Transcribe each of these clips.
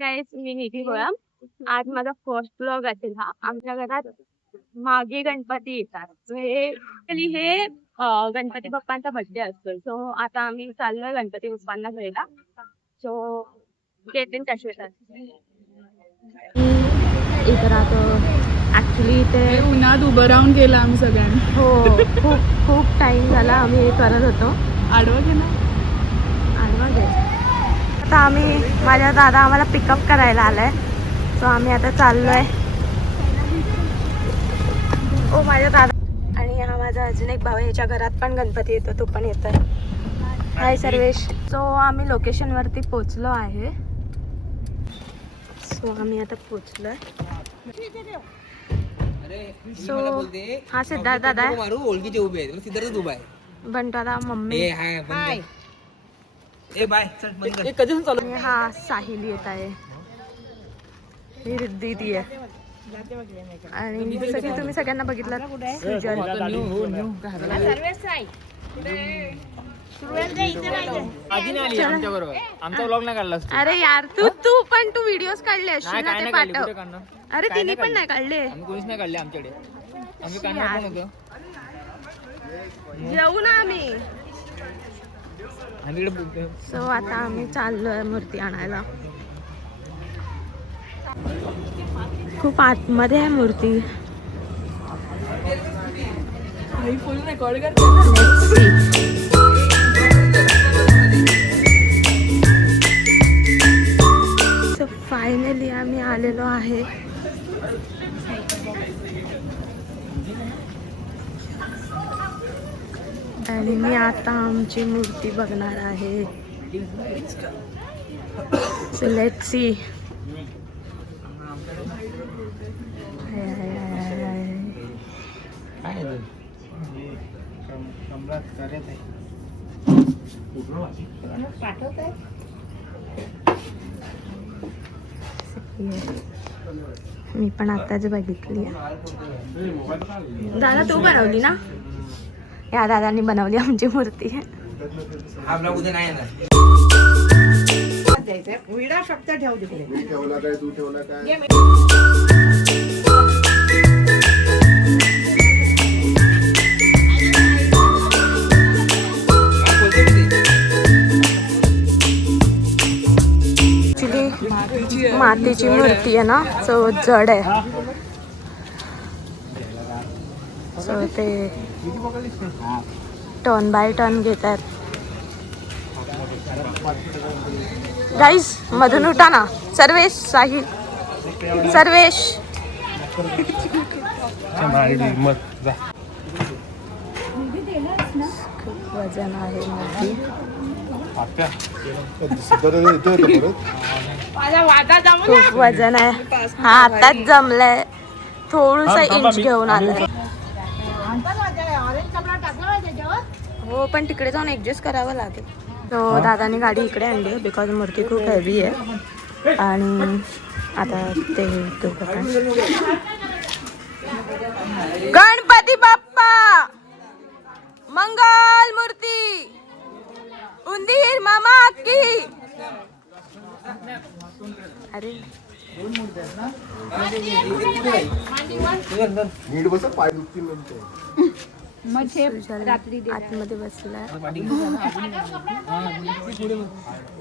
काय मी निधी गोळा. आज माझा फर्स्ट ब्लॉग असेल हा. आमच्या घरात मागे गणपती येतात. हे गणपती बाप्पांचा बर्थडे असतो. सो आता आम्ही चाललोय गणपती बाप्पांना घ्यायला. So get in touch with us. इथं राहतो ॲक्च्युली इथे उन्हात उभं राहून केलं आम्ही सगळ्यांनी. हो खूप खूप टाईम झाला आम्ही हे करत होतो. आडवं घे ना. आडवा घे. आता आम्ही माझ्या दादा आम्हाला पिकअप करायला आलाय. सो आम्ही आता चाललोय. ओ माझ्या दादा आणि हा माझा अजून एक भाऊ आहे. ह्याच्या घरात पण गणपती येतो. तो पण येतोय. हाय सर्वेश. सो आम्ही लोकेशनवरती पोचलो आहे. सो आम्ही आता पोचलोय. सो हा सिद्धार्थ दादा आहे. ओळखीचे उभे आहेत. सिद्धार्थच उभा आहे. बंटादा मम्मी हाय. ए बाय आणि हा साहिल येत आहे. ही रिद्धी ती आहे. आणि जसं की तुम्ही सगळ्यांना बघितलं सुजल. आमचा व्लॉग नाही काढला. अरे यार तू पण तू व्हिडिओज काढले असशील ना, ते पाठव. अरे तिने पण नाही काढले. आम्ही कोणीच नाही काढले आमच्याकडे. आम्ही काय होतो जेवू ना आम्ही. आम्ही. सो आता आम्ही चाललोय मूर्ती आणायला. खूप आतमध्ये आहे मूर्ती. फुल रेकॉर्ड करते. सो फायनली आम्ही आलेलो आहे. आणि मी आता आमची मूर्ती बघणार आहे. So let's see. मी पण आताच बघितली. दादा तू बनवली ना? या दादांनी बनवली आमची मूर्ती. हा ब्लॉग उद्या नाही येणार. विडा फक्त ठेव तिकडे. ठेवला काय तू ठेवला काय. ऍक्च्युली मातीची मूर्ती आहे ना, सो जड आहे. सो ते टर्न बाय टर्न घेत आहेत. गाईज मधून उठा ना. सर्वेश साहिल सर्वेश. खूप वजन आहे मूर्ती. खूप वजन आहे. हा आताच जमलाय. थोडंसं इंच घेऊन आलाय. हो पण तिकडे जाऊन ऍडजस्ट करावं लागेल. तो दादाने गाडी इकडे आणली आहे बिकॉज मूर्ती खूप हेवी आहे. आणि आता ते गणपती बाप्पा मंगल मूर्ती उंदीर मामा की. अरे नीट बस पाय दुखतील नंतर. आतमध्ये बसलाय.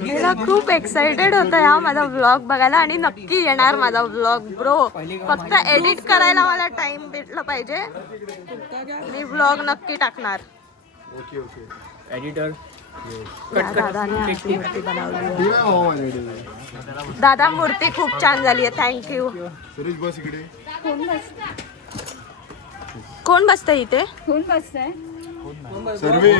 मला खूप एक्साइटेड होता हा माझा व्लॉग बघायला. आणि नक्की येणार माझा व्लॉग ब्रो. फक्त एडिट करायला मला टाइम भेटला पाहिजे. मी व्लॉग नक्की टाकणार. Okay okay. एडिटर दादाने आमची मूर्ती बनवली. दादा मूर्ती खूप छान झाली आहे. थँक्यू. सुरेश बस इकडे. कोण बसतंय इथे? कोण बसतंय? सर्वे.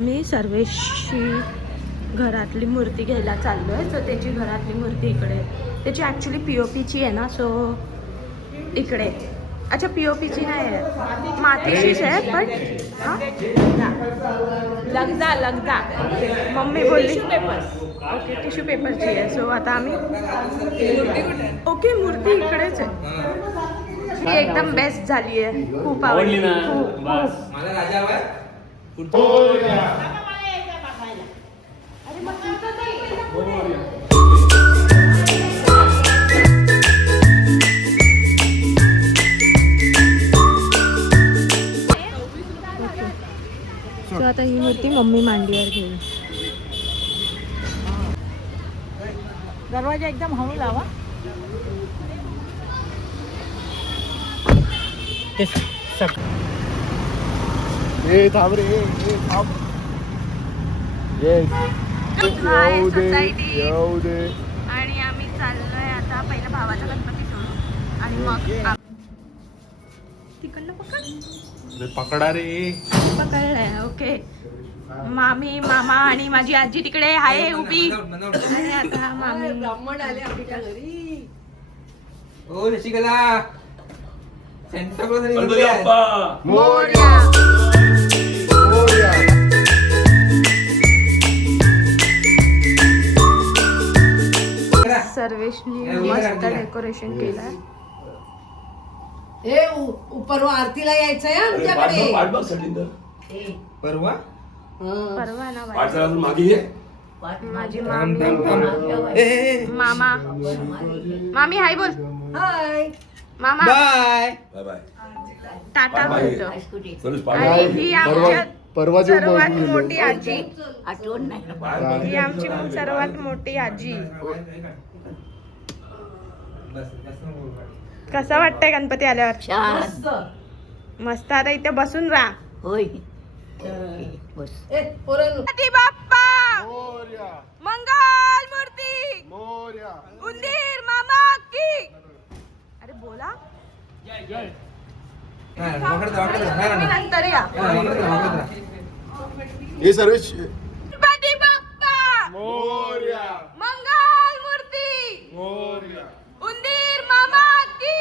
मी सर्वेशी घरातली मूर्ती घ्यायला चाललोय. सो त्याची घरातली मूर्ती इकडे. त्याची ॲक्च्युली POPची आहे ना, सो इकडे. अच्छा POPची नाही आहे, मातीचीच आहे. पण लगदा मम्मी बोलली ओके टिश्यू पेपरची आहे. सो आता आम्ही ओके मूर्ती इकडेच आहे. ती एकदम बेस्ट झाली आहे. खूप आवडली. खूप. मला राजा हवाय. सो आता ही मूर्ती मम्मी मांडीवर घेईल. दरवाजा एकदम हळू लावा. हाय सोसायटी. आणि आम्ही चाललोय आता पहिला भावाचा गणपती सोडू आणि मग तिकडनं पकडा रे. पकडलंय. ओके. मामी मामा आणि माझी आजी तिकडे आहे उभी. आणि आता मामी ब्राह्मण आले आमच्या घरी. ओ ऋषिकला सेंटा क्लॉज आणि गणपती बाप्पा मोरया. सर्वेशनी मस्त डेकोरेशन केलंय. हे परवा आरतीला यायचंय आमच्याकडे. पाठ बघ सलिंदर. परवा परवा ना पाठ जरा अजून मागे ये. माझी मामी मामा मामी हाय बोल. हाय. मामा bye. Bye bye. Tata bye. बोलतो. सर्विस पाठ. आणि ही आमच्या सर्वात मोठी आजी. ही आमची सर्वात मोठी आजी. कसं वाटतंय गणपती आल्यावर? मस्त. आता इथे बसून राहा. गणपती बाप्पा मंगल मूर्ती उंदीर मामा की. अरे बोला. तुम्ही नंतर या. हे सर्विस गणपती बाप्पा मंगल मूर्ती उंदीर मामा की.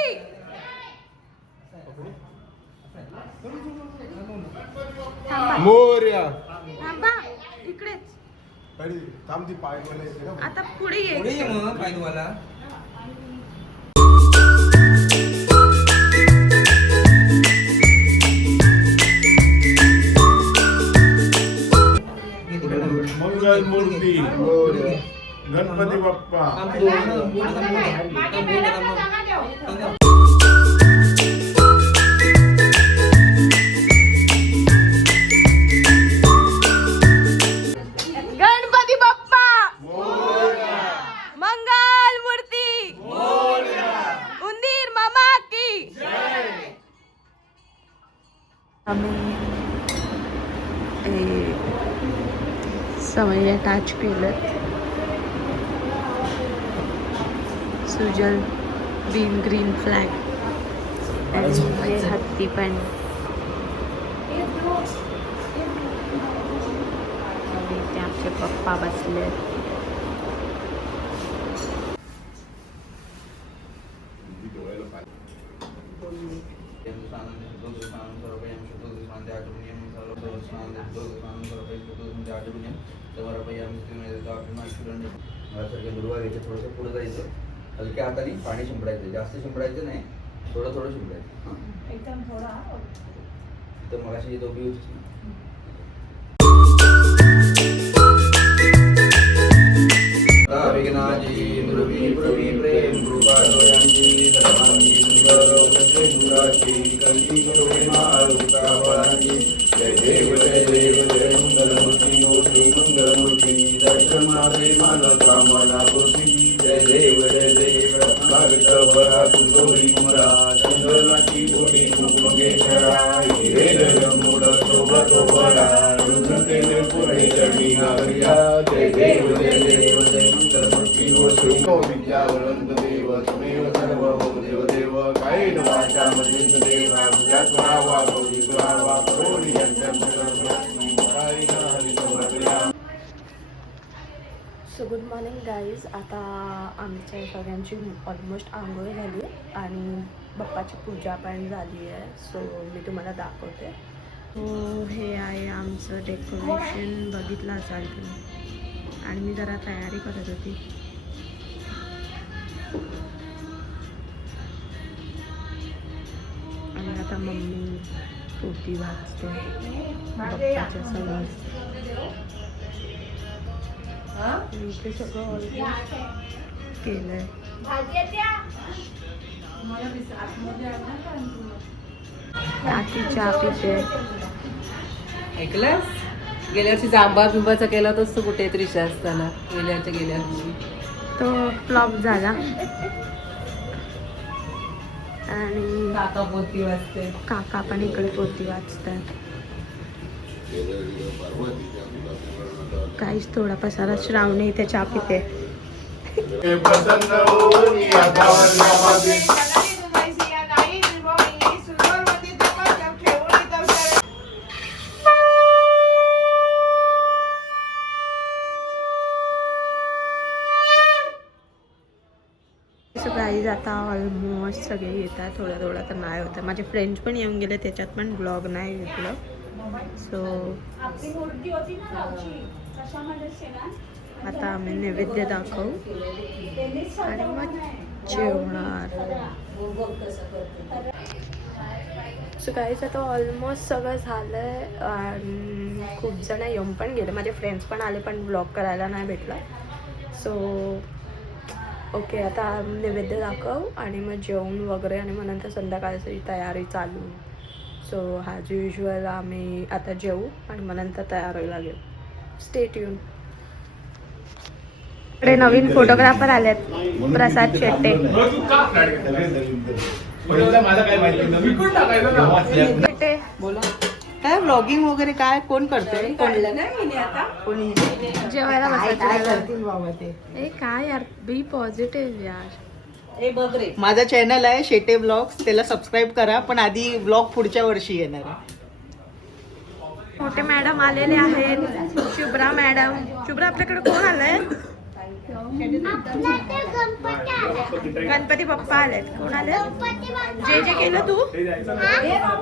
मोर्या. थांबा इकडेच. आता पुढे ये. पुढे ये मग पाय धुवायला. मंगल मूर्ती गणपती बाप्पा. गणपती बाप्पा मंगल मूर्ती उंदीर मामा की. आम्ही सवय अटॅच केलं. सुजल ग्रीन फ्लॅग आणि हत्ती पण. इथे आमचे पप्पा बसले. दुर्वा घ्यायचं, थोडंसं पुढे जायचं, हलक्या हाताने पाणी शिंपडायचं, जास्त शिंपडायचं नाही, थोडं थोडं शिंपडायचं. एकदम थोडा. तर मगाशी इथं उभी होतीस ना. विघ्नाजी ध्रुवी प्रवी प्रेम कृपाची सर्वांगी सुंदर सुंदराची कल्पी मारुकावाची. जय देव जय देव जय मंगलमूर्ती ओ श्री मंगलमूर्ती. दर्शन माझे मान कामना पूर्ती. जय देव भावितवरा तुझोरी मुरा. चंद्रनाची कोटी कुंभकेशरा. हिरे मूळ सोबतो परा. रुद्रतेने पुढे चढी नागरिया. जय देव जय मंगलमूर्ती ओ श्री विद्यावरंत देव त्वमेव सर्व देव देव. कायेन वाचा मधेन देवा. तुझ्या वा कौरी वा करोनी सो गुड मॉर्निंग गाईज. आता आमच्या सगळ्यांची ऑलमोस्ट आंघोळ झाली आहे आणि बाप्पाची पूजा पण झाली आहे. सो मी तुम्हाला दाखवते. सो हे आहे आमचं डेकोरेशन. बघितलं असाल तुम्ही. आणि मी जरा तयारी करत होती. मम्मी पोथी वाचते बाप्पाच्या समोर. इथे सगळं ऑलमोस्ट केलंय. काकी चहा पिते. ऐकलंस गेल्या वर्षी जांबा बिंबाचा केला होतास तू कुठे तरी असताना गेल्या वर्षी तो फ्लॉप झाला. आणि काका पोती वाजते. काका पण इकडे पोथी वाचतात. काहीच थोडा पसारा. श्रावणी इथे चहा पिते. प्रसन्न होऊन या गावामध्ये प्राईज आता ऑलमोस्ट सगळे येतात. थोडा थोडा तर नाही होतं. माझे फ्रेंड्स पण येऊन गेले त्याच्यात पण ब्लॉग नाही घेतलं. सो आता आम्ही नैवेद्य दाखवू आणि मग जेवणार. सो काहीच आता ऑलमोस्ट सगळं झालं आहे. आणि खूप जण येऊन पण गेले. माझे फ्रेंड्स पण आले पण ब्लॉग करायला नाही भेटला. सो ओके आता नैवेद्य दाखव आणि मग जेवण वगैरे आणि मग नंतर संध्याकाळची तयारी चालू. सो ॲज युजल आम्ही आता जेवू आणि मग नंतर तयारीला घेऊ. Stay tune. इकडे नवीन फोटोग्राफर आलेत. प्रसाद शेट्टे. बोला काय व्लॉगिंग वगैरे काय कोण करते? कोणी जेवायला करतील बाबा ते. ए काय यार बी पॉझिटिव्ह यार. माझा चॅनल आहे शेटे ब्लॉग्स, त्याला सबस्क्राईब करा. पण आधी ब्लॉग पुढच्या वर्षी येणार आहे. मोठे मॅडम आलेले आहेत. शुभ्रा मॅडम. शुभ्रा आपल्याकडे कोण आलंय? गणपती बाप्पा आलेत. कोण आले? जे जे केलं तू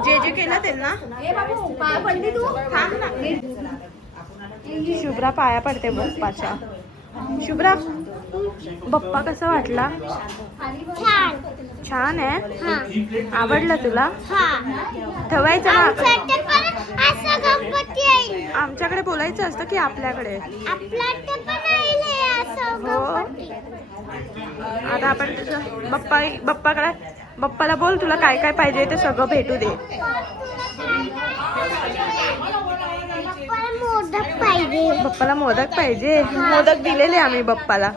जे जे केलं त्यांना थांब ना. शुभ्रा पाया पडते बाप्पाच्या. शुभ्रा बाप्पा कसा वाटला? छान आहे. आवडला तुला? ठेवायचं ना. आमच्याकडे बोलायचं असतं की आपल्याकडे. हो आता आपण तुझं बाप्पाला बोल तुला काय काय पाहिजे ते सगळं भेटू दे. बाप्पाला मोदक पाहिजे. मोदक दिलेले आम्ही बाप्पाला.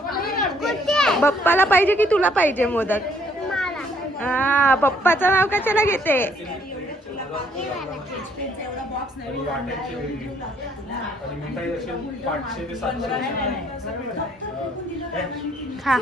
बाप्पाला पाहिजे की तुला पाहिजे मोदक? हा बाप्पाचं नाव कशाला घेते? खा.